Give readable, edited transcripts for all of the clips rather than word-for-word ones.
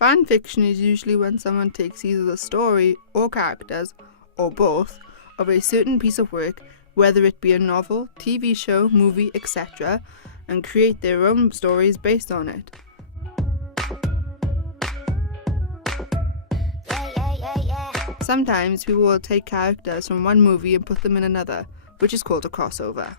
Fan fiction is usually when someone takes either the story or characters, or both, of a certain piece of work, whether it be a novel, TV show, movie, etc., and create their own stories based on it. Sometimes people will take characters from one movie and put them in another, which is called a crossover.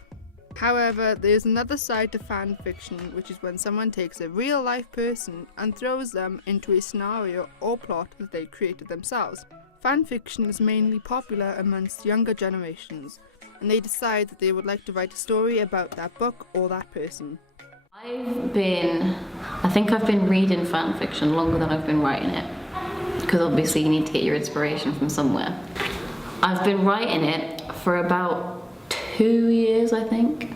However, there's another side to fan fiction, which is when someone takes a real-life person and throws them into a scenario or plot that they created themselves. Fan fiction is mainly popular amongst younger generations, and they decide that they would like to write a story about that book or that person. I think I've been reading fan fiction longer than I've been writing it, because obviously you need to get your inspiration from somewhere. I've been writing it for about 2 years, I think.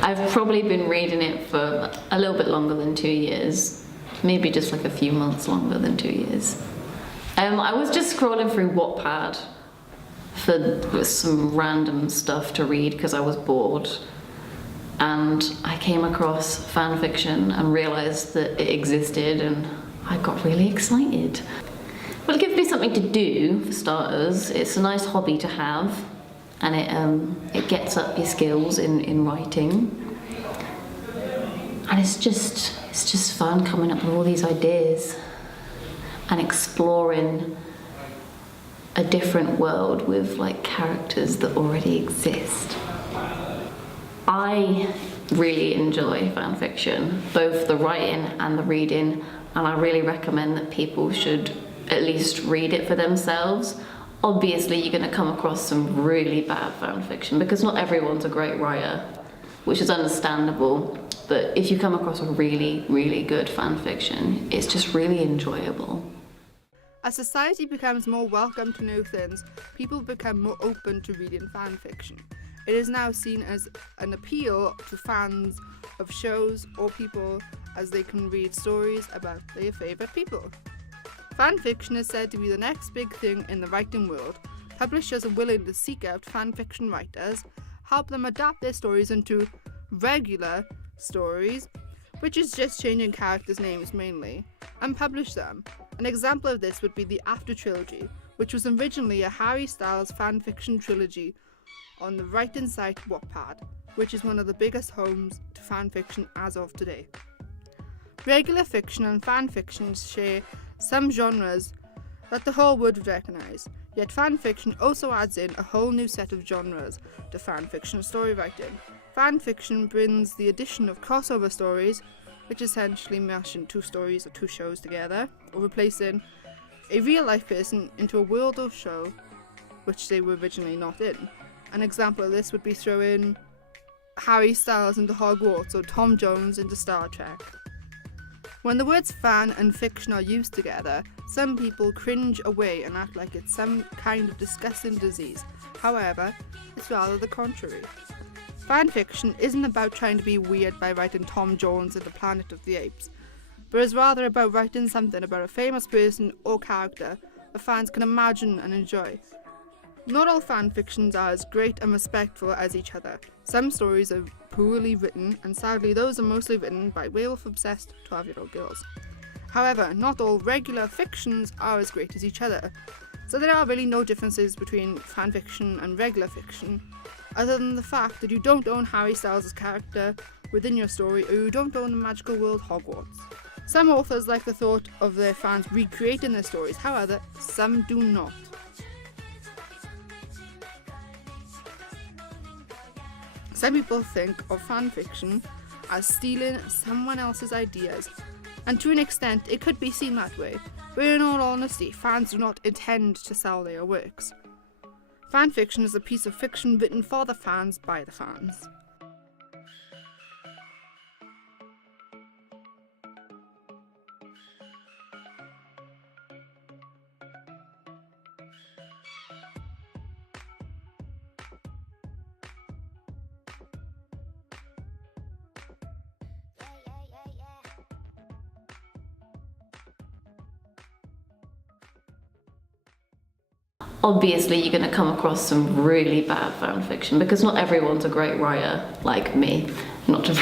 I've probably been reading it for a little bit longer than 2 years, maybe just like a few months longer than 2 years. I was just scrolling through Wattpad for some random stuff to read because I was bored, and I came across fan fiction and realised that it existed, and I got really excited. Well, it gives me something to do, for starters. It's a nice hobby to have, and it gets up your skills in writing. And it's just fun coming up with all these ideas and exploring a different world with like characters that already exist. I really enjoy fan fiction, both the writing and the reading, and I really recommend that people should at least read it for themselves. Obviously, you're going to come across some really bad fan fiction because not everyone's a great writer, which is understandable. But if you come across a really, really good fan fiction, it's just really enjoyable. As society becomes more welcome to new things, people become more open to reading fan fiction. It is now seen as an appeal to fans of shows or people, as they can read stories about their favourite people. Fan fiction is said to be the next big thing in the writing world. Publishers are willing to seek out fan fiction writers, help them adapt their stories into regular stories, which is just changing characters' names mainly, and publish them. An example of this would be the After trilogy, which was originally a Harry Styles fan fiction trilogy on the writing site Wattpad, which is one of the biggest homes to fan fiction as of today. Regular fiction and fan fiction share some genres that the whole world would recognise, yet fan fiction also adds in a whole new set of genres to fan fiction story writing. Fan fiction brings the addition of crossover stories, which essentially mashing two stories or two shows together, or replacing a real-life person into a world or show which they were originally not in. An example of this would be throwing Harry Styles into Hogwarts or Tom Jones into Star Trek. When the words fan and fiction are used together, some people cringe away and act like it's some kind of disgusting disease. However, it's rather the contrary. Fan fiction isn't about trying to be weird by writing Tom Jones into Planet of the Apes, but is rather about writing something about a famous person or character that fans can imagine and enjoy. Not all fan fictions are as great and respectful as each other. Some stories are poorly written, and sadly those are mostly written by werewolf-obsessed 12-year-old girls. However, not all regular fictions are as great as each other, so there are really no differences between fan fiction and regular fiction, other than the fact that you don't own Harry Styles' character within your story, or you don't own the magical world Hogwarts. Some authors like the thought of their fans recreating their stories, however, some do not. Some people think of fan fiction as stealing someone else's ideas, and to an extent it could be seen that way, but in all honesty, fans do not intend to sell their works. Fan fiction is a piece of fiction written for the fans by the fans. Obviously, you're going to come across some really bad fan fiction because not everyone's a great writer like me. Not to